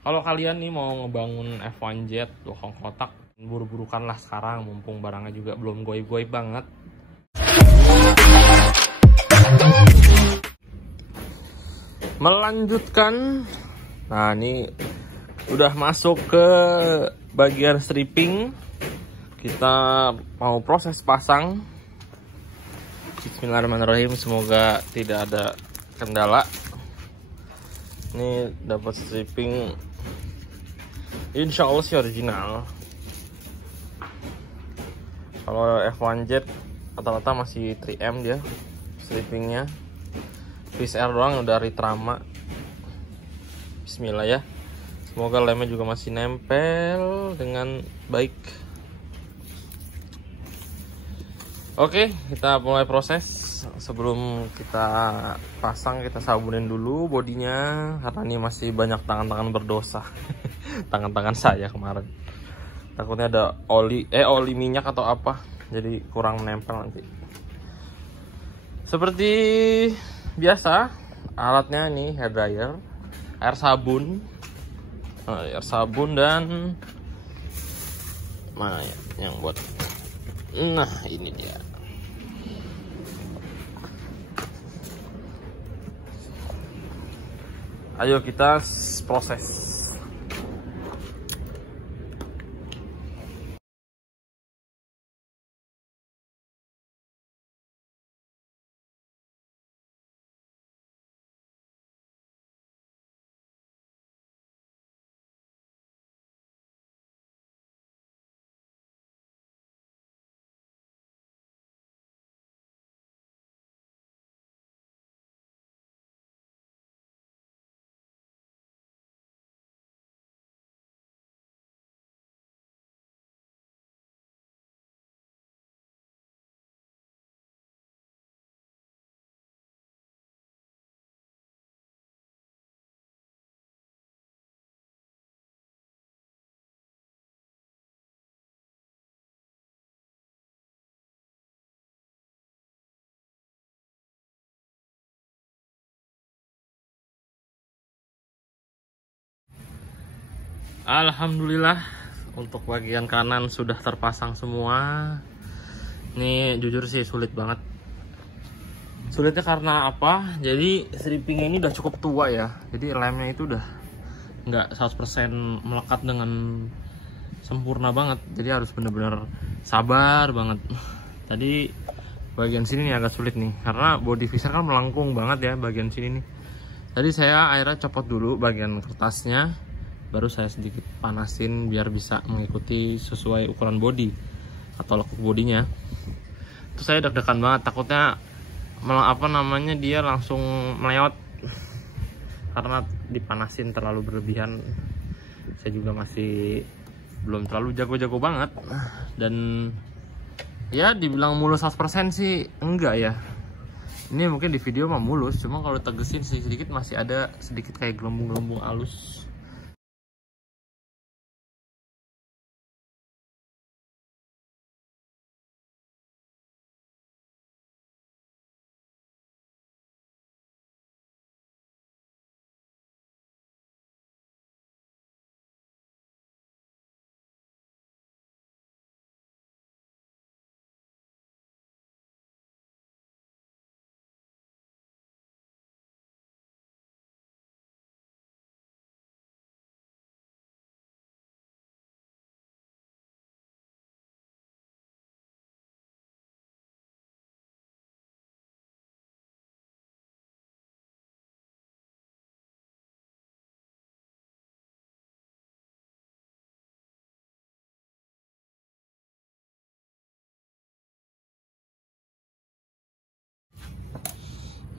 Kalau kalian nih mau ngebangun F1 Jet lokong kotak, buru-burukanlah sekarang mumpung barangnya juga belum goib-goib banget. Melanjutkan. Nah, ini udah masuk ke bagian stripping. Kita mau proses pasang. Bismillahirrahmanirrahim, semoga tidak ada kendala. Ini dapat stripping, insya Allah sih original. Kalau F1 Jet rata-rata masih 3M dia strippingnya. Fish Air doang udah Ritrama. Bismillah ya, semoga lemnya juga masih nempel dengan baik. Oke, kita mulai proses. Sebelum kita pasang, kita sabunin dulu bodinya karena ini masih banyak tangan-tangan berdosa. Tangan-tangan saya kemarin. Takutnya ada oli minyak atau apa, jadi kurang menempel nanti. Seperti biasa, alatnya ini hair dryer, air sabun dan mana ya yang buat. Nah, ini dia. Ayo kita proses. Alhamdulillah, untuk bagian kanan sudah terpasang semua. Ini jujur sih sulit banget. Sulitnya karena apa? Jadi stripping ini udah cukup tua ya. Jadi lemnya itu udah nggak 100% melekat dengan sempurna banget. Jadi harus bener-bener sabar banget. Tadi bagian sini nih agak sulit nih, karena body fisher kan melengkung banget ya bagian sini nih. Tadi saya akhirnya copot dulu bagian kertasnya, baru saya sedikit panasin biar bisa mengikuti sesuai ukuran body atau lekuk bodinya. Terus saya deg-degan banget, takutnya dia langsung melewat karena dipanasin terlalu berlebihan. Saya juga masih belum terlalu jago-jago banget, dan ya dibilang mulus 100% sih enggak ya. Ini mungkin di video mah mulus, cuma kalau tegesin sedikit masih ada sedikit kayak gelembung-gelembung halus.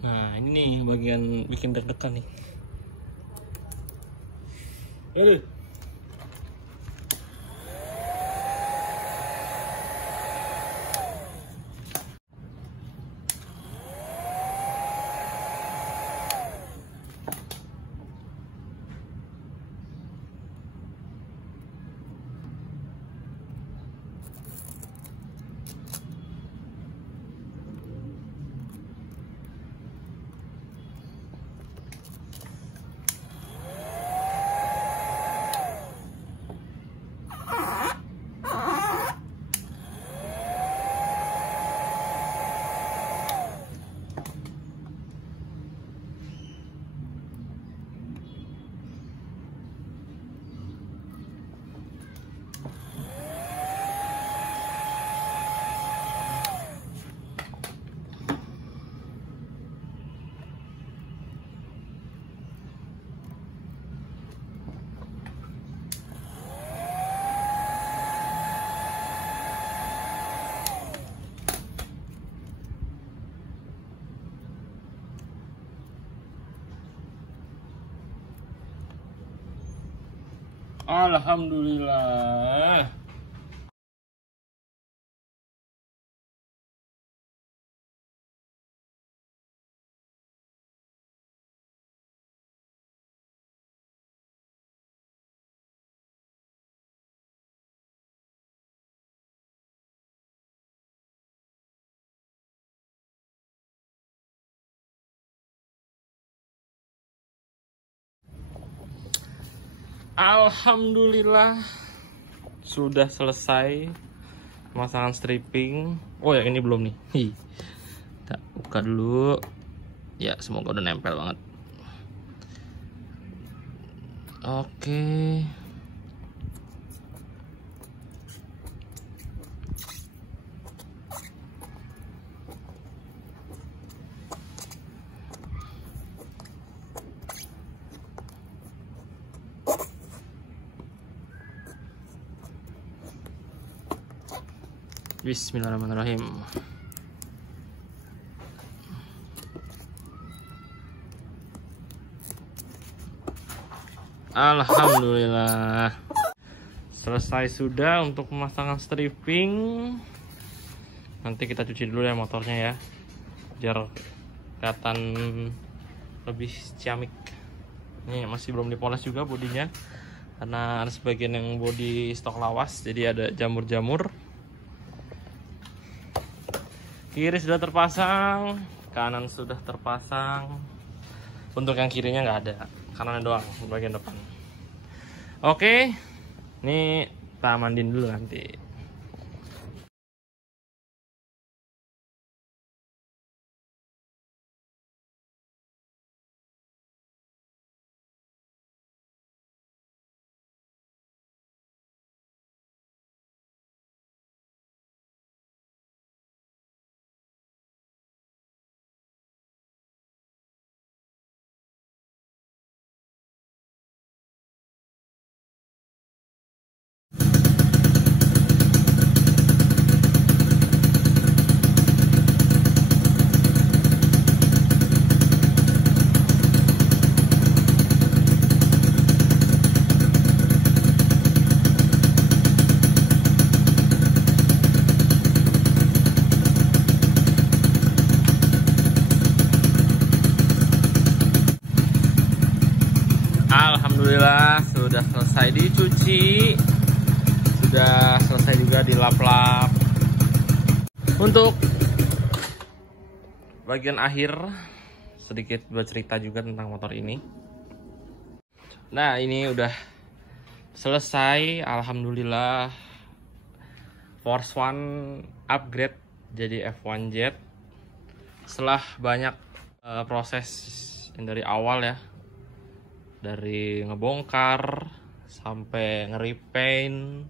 Nah, ini nih bagian bikin deg-degan nih. Aduh. Alhamdulillah. Alhamdulillah sudah selesai pemasangan stripping. Oh ya, ini belum nih. Kita buka dulu. Ya, semoga udah nempel banget. Oke. Bismillahirrahmanirrahim. Alhamdulillah selesai sudah untuk pemasangan stripping. Nanti kita cuci dulu ya motornya ya, biar kelihatan lebih ciamik. Ini masih belum dipoles juga bodinya, karena ada sebagian yang bodi stok lawas, jadi ada jamur-jamur. Kiri sudah terpasang, kanan sudah terpasang. Untuk yang kirinya nggak ada, kanan doang bagian depan. Oke, ini kita mandiin dulu nanti. Alhamdulillah sudah selesai dicuci, sudah selesai juga dilap-lap. Untuk bagian akhir sedikit bercerita juga tentang motor ini. Nah, ini udah selesai, alhamdulillah. Force One upgrade jadi F1 Jet setelah banyak proses yang dari awal ya, dari ngebongkar sampai nge-repaint,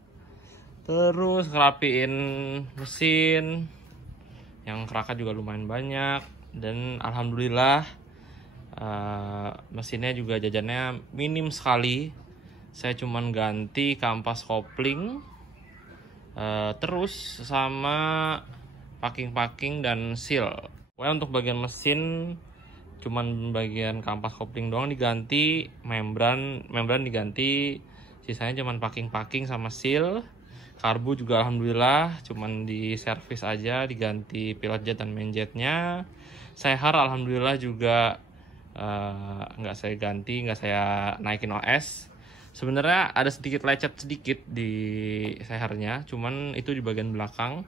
terus ngerapiin mesin yang keraknya juga lumayan banyak, dan alhamdulillah mesinnya juga jajannya minim sekali. Saya cuman ganti kampas kopling, terus sama packing dan seal. Pokoknya untuk bagian mesin cuman bagian kampas kopling doang diganti, membran diganti, sisanya cuman packing sama seal. Karbu juga alhamdulillah cuman di servis aja, diganti pilot jet dan main jetnya. Sehar alhamdulillah juga nggak saya ganti, nggak saya naikin OS. Sebenarnya ada sedikit lecet sedikit di seharnya, cuman itu di bagian belakang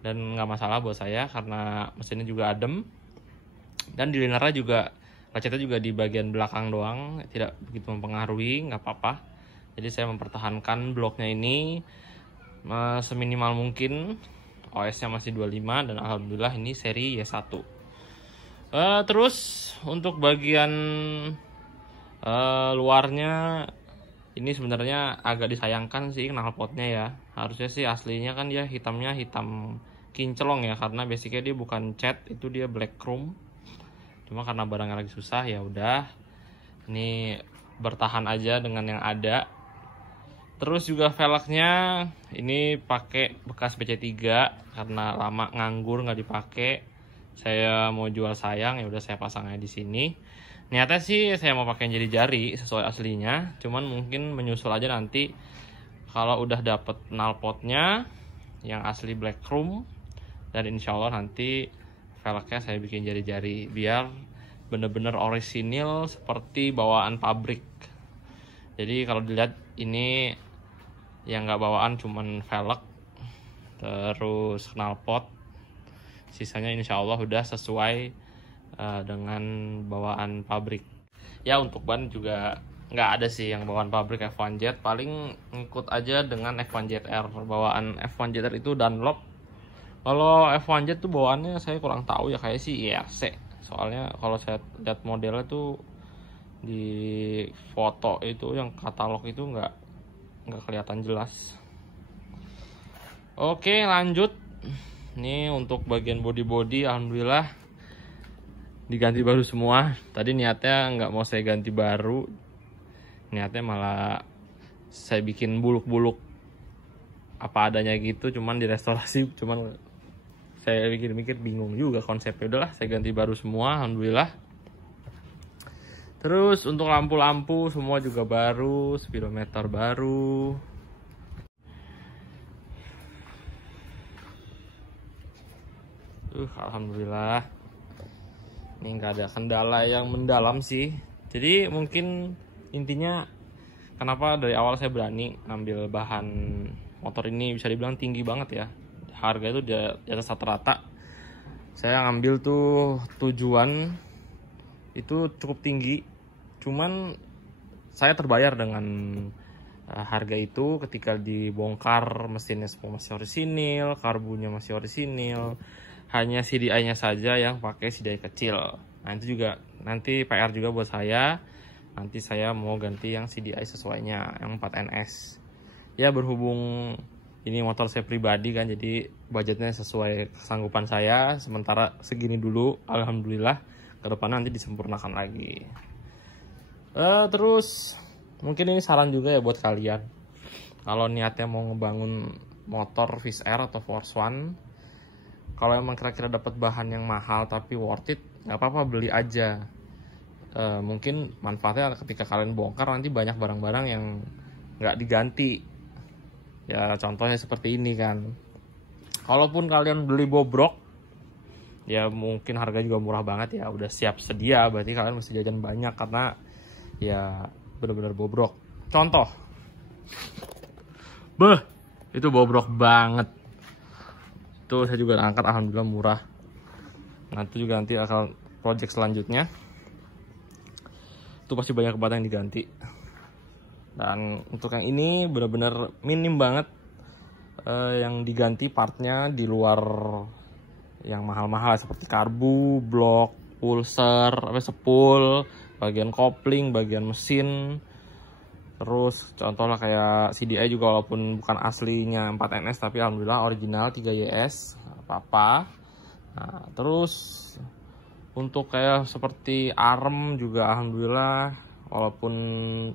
dan nggak masalah buat saya karena mesinnya juga adem. Dan di linernya juga lecetnya juga di bagian belakang doang, tidak begitu mempengaruhi, nggak apa-apa. Jadi saya mempertahankan bloknya ini seminimal mungkin. OS-nya masih 25 dan alhamdulillah ini seri Y1. Terus untuk bagian luarnya ini sebenarnya agak disayangkan sih knalpotnya ya. Harusnya sih aslinya kan dia hitamnya hitam kinclong ya, karena basicnya dia bukan cat, itu dia black chrome. Cuma karena barangnya lagi susah ya udah, ini bertahan aja dengan yang ada. Terus juga velgnya ini pakai bekas BC3 karena lama nganggur nggak dipakai. Saya mau jual sayang, ya udah saya pasang aja di sini. Niatnya sih saya mau pakai jadi jari sesuai aslinya, cuman mungkin menyusul aja nanti kalau udah dapet knalpotnya yang asli black chrome, dan insya Allah nanti velgnya saya bikin jari-jari biar bener-bener orisinil seperti bawaan pabrik. Jadi kalau dilihat ini yang nggak bawaan cuman velg, terus knalpot, sisanya insya Allah udah sesuai dengan bawaan pabrik. Ya untuk ban juga nggak ada sih yang bawaan pabrik F1Jet, paling ngikut aja dengan F1ZR. Bawaan F1ZR itu Dunlop. Kalau F1Jet tuh bawaannya saya kurang tahu ya, kayak sih IRC. Soalnya kalau saya lihat modelnya tuh di foto itu yang katalog itu nggak kelihatan jelas. Oke lanjut. Ini untuk bagian body alhamdulillah diganti baru semua. Tadi niatnya nggak mau saya ganti baru, niatnya malah saya bikin buluk-buluk apa adanya gitu, cuman direstorasi. Cuman saya mikir-mikir bingung juga konsepnya, udahlah saya ganti baru semua alhamdulillah. Terus untuk lampu-lampu semua juga baru, speedometer baru. Alhamdulillah ini nggak ada kendala yang mendalam sih. Jadi mungkin intinya kenapa dari awal saya berani ngambil bahan motor ini, bisa dibilang tinggi banget ya, harga itu di atas rata-rata. Saya ngambil tuh tujuan itu cukup tinggi, cuman saya terbayar dengan harga itu ketika dibongkar. Mesinnya semua masih orisinil, karbunya masih orisinil, hanya CDI-nya saja yang pakai CDI kecil. Nah itu juga nanti PR juga buat saya. Nanti saya mau ganti yang CDI sesuainya, yang 4NS. Ya berhubung ini motor saya pribadi kan, jadi budgetnya sesuai kesanggupan saya. Sementara segini dulu, alhamdulillah. Kedepannya nanti disempurnakan lagi. Terus mungkin ini saran juga ya buat kalian. Kalau niatnya mau ngebangun motor Viz Air atau Force One, kalau emang kira-kira dapat bahan yang mahal tapi worth it, nggak apa-apa beli aja. Mungkin manfaatnya ketika kalian bongkar nanti banyak barang-barang yang nggak diganti. Ya contohnya seperti ini kan. Kalaupun kalian beli bobrok, ya mungkin harga juga murah banget ya, udah siap sedia, berarti kalian mesti jajan banyak karena ya bener-bener bobrok. Contoh, itu bobrok banget. Itu saya juga angkat, alhamdulillah murah. Nanti juga nanti akan project selanjutnya itu pasti banyak banget yang diganti. Dan untuk yang ini benar-benar minim banget yang diganti partnya di luar yang mahal-mahal seperti karbu, blok, pulser, sepul, bagian kopling, bagian mesin. Terus contohnya kayak CDI juga walaupun bukan aslinya 4NS tapi alhamdulillah original 3YS apa-apa. Nah, terus untuk kayak seperti arm juga alhamdulillah walaupun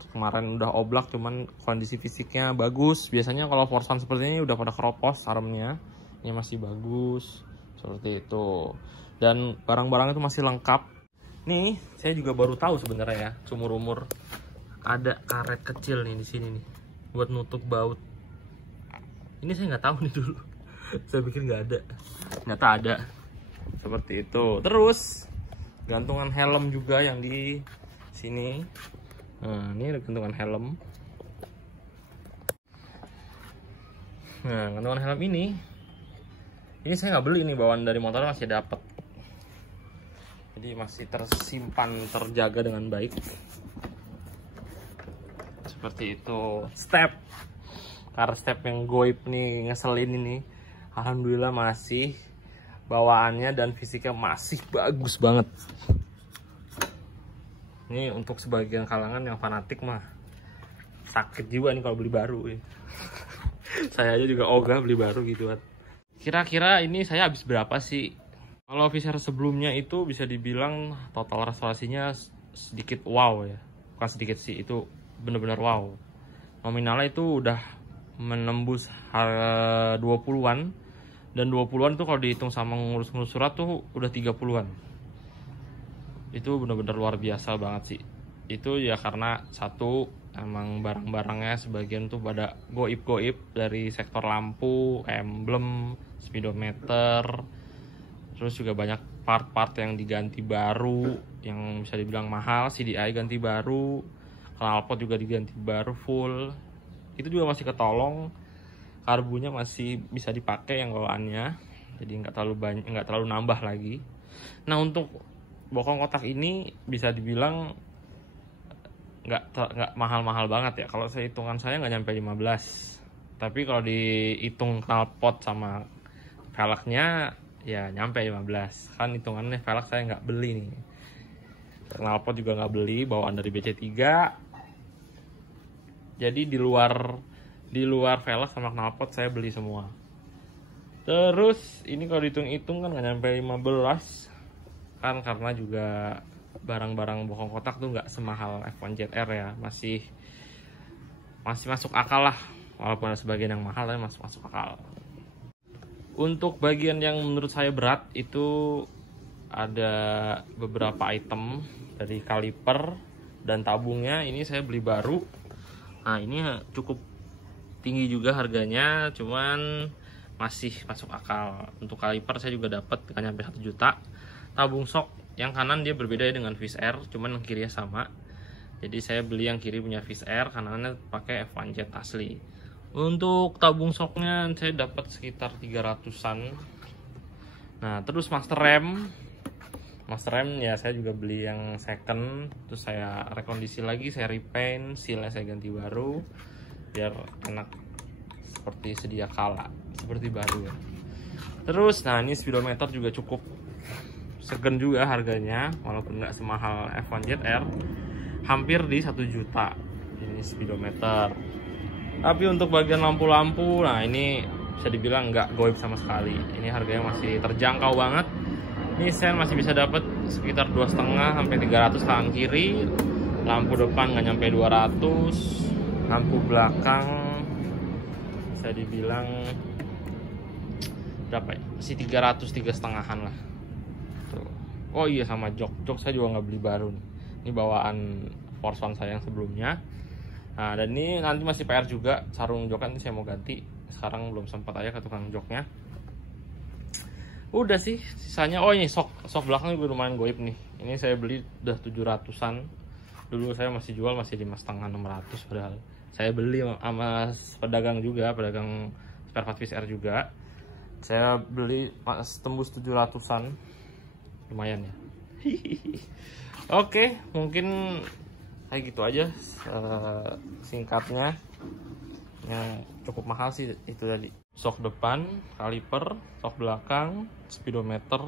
kemarin udah oblak cuman kondisi fisiknya bagus. Biasanya kalau Force One seperti ini udah pada keropos armnya, ini masih bagus seperti itu. Dan barang-barang itu masih lengkap. Nih, saya juga baru tahu sebenarnya ya, seumur-umur ada karet kecil nih di sini nih buat nutup baut. Ini saya nggak tahu nih dulu. Saya pikir nggak ada, ternyata ada. Seperti itu. Terus gantungan helm juga yang di sini. Nah, ini ada gantungan helm. Nah, gantungan helm ini saya nggak beli nih, bawaan dari motor masih dapat. Jadi masih tersimpan, terjaga dengan baik. Seperti itu. Step, karena step yang goib nih ngeselin ini, alhamdulillah masih bawaannya dan fisiknya masih bagus banget. Ini untuk sebagian kalangan yang fanatik mah sakit juga nih kalau beli baru ya. Saya aja juga ogah beli baru gitu kan. Kira-kira ini saya habis berapa sih? Kalau Viz Air sebelumnya itu bisa dibilang total restorasinya sedikit wow ya. Bukan sedikit sih, itu bener-bener wow. Nominalnya itu udah menembus harga 20-an. Dan 20-an tuh kalau dihitung sama ngurus-ngurus surat tuh udah 30-an. itu bener-bener luar biasa banget sih. Itu ya karena satu, emang barang-barangnya sebagian tuh pada goib-goib dari sektor lampu, emblem, speedometer, terus juga banyak part-part yang diganti baru yang bisa dibilang mahal. CDI ganti baru, knalpot juga diganti baru full, itu juga masih ketolong, karbunya masih bisa dipakai yang bawaannya, jadi nggak terlalu banyak, nggak terlalu nambah lagi. Nah untuk bokong kotak ini bisa dibilang nggak mahal-mahal banget ya. Kalau saya hitungan saya nggak nyampe 15, tapi kalau dihitung knalpot sama velgnya ya nyampe 15. Kan hitungannya velg saya nggak beli nih, knalpot juga nggak beli, bawaan dari BC3. Jadi di luar velg sama knalpot saya beli semua. Terus ini kalau dihitung-hitung kan nggak nyampe 15, kan karena juga barang-barang bokong kotak tuh nggak semahal F1 ZR ya, masih masuk akal lah, walaupun ada sebagian yang mahal tapi masuk akal. Untuk bagian yang menurut saya berat itu ada beberapa item dari kaliper dan tabungnya. Ini saya beli baru. Nah ini cukup tinggi juga harganya, cuman masih masuk akal. Untuk kaliper saya juga dapat nggak nyampe 1 juta. Tabung shock yang kanan dia berbeda dengan Wizz Air, cuman yang kirinya sama. Jadi saya beli yang kiri punya Wizz Air, kanannya pakai F1 Jet asli. Untuk tabung shocknya saya dapat sekitar 300-an. Nah terus master rem ya saya juga beli yang second, terus saya rekondisi lagi, saya repaint, sealnya saya ganti baru biar enak seperti sedia kala, seperti baru ya. Terus nah ini speedometer juga cukup segen juga harganya, walaupun nggak semahal F1 ZR, hampir di 1 juta ini speedometer. Tapi untuk bagian lampu-lampu, nah ini bisa dibilang nggak goib sama sekali. Ini harganya masih terjangkau banget. Ini saya masih bisa dapat sekitar 2,5 sampai 300 kanan kiri. Lampu depan nggak nyampe 200. Lampu belakang bisa dibilang berapa ya? Masih 300, 3,5-an lah. Tuh. Oh iya, sama jok saya juga nggak beli baru nih. Ini bawaan Force One saya yang sebelumnya. Nah dan ini nanti masih PR juga, sarung joknya saya mau ganti. Sekarang belum sempat aja ke tukang joknya. Udah sih sisanya. Oh ini sok belakang juga lumayan goib nih. Ini saya beli udah 700-an. Dulu saya masih jual masih 5,5, 600 padahal. Saya beli sama pedagang juga, pedagang spare part Wizz Air juga. Saya beli pas tembus 700-an. Lumayan ya. Oke, mungkin kayak gitu aja singkatnya. Yang cukup mahal sih itu tadi, shock depan, kaliper, shock belakang, speedometer.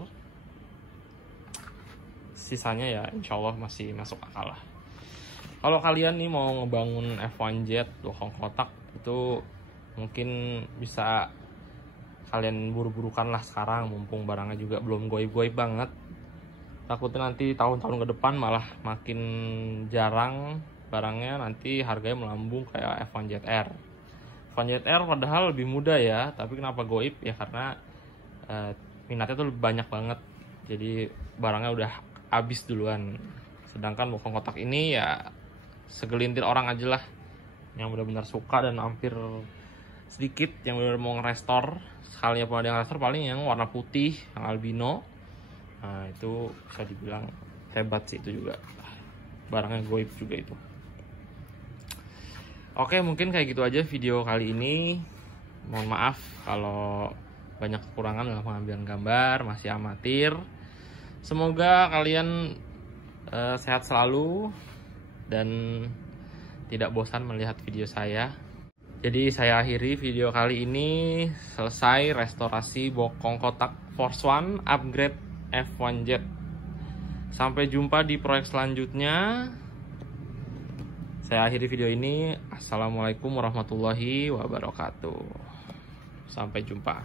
Sisanya ya insya Allah masih masuk akal lah. Kalau kalian nih mau ngebangun F1 Jet bokong kotak, itu mungkin bisa kalian buru-burukan lah sekarang, mumpung barangnya juga belum goib-goib banget. Takutnya nanti tahun-tahun ke depan malah makin jarang barangnya, nanti harganya melambung kayak F1 ZR. F1 ZR padahal lebih mudah ya, tapi kenapa goib ya karena minatnya tuh banyak banget, jadi barangnya udah habis duluan. Sedangkan bokong kotak ini ya segelintir orang aja lah yang benar-benar suka dan hampir sedikit yang benar-benar mau nge-restore. Sekalinya pun ada yang restore paling yang warna putih, yang albino. Nah itu bisa dibilang hebat sih, itu juga barangnya goib juga itu. Oke, mungkin kayak gitu aja video kali ini. Mohon maaf kalau banyak kekurangan dalam pengambilan gambar, masih amatir. Semoga kalian sehat selalu dan tidak bosan melihat video saya. Jadi saya akhiri video kali ini, selesai restorasi bokong kotak Force One upgrade F1 Jet. Sampai jumpa di proyek selanjutnya. Saya akhiri video ini. Assalamualaikum warahmatullahi wabarakatuh. Sampai jumpa.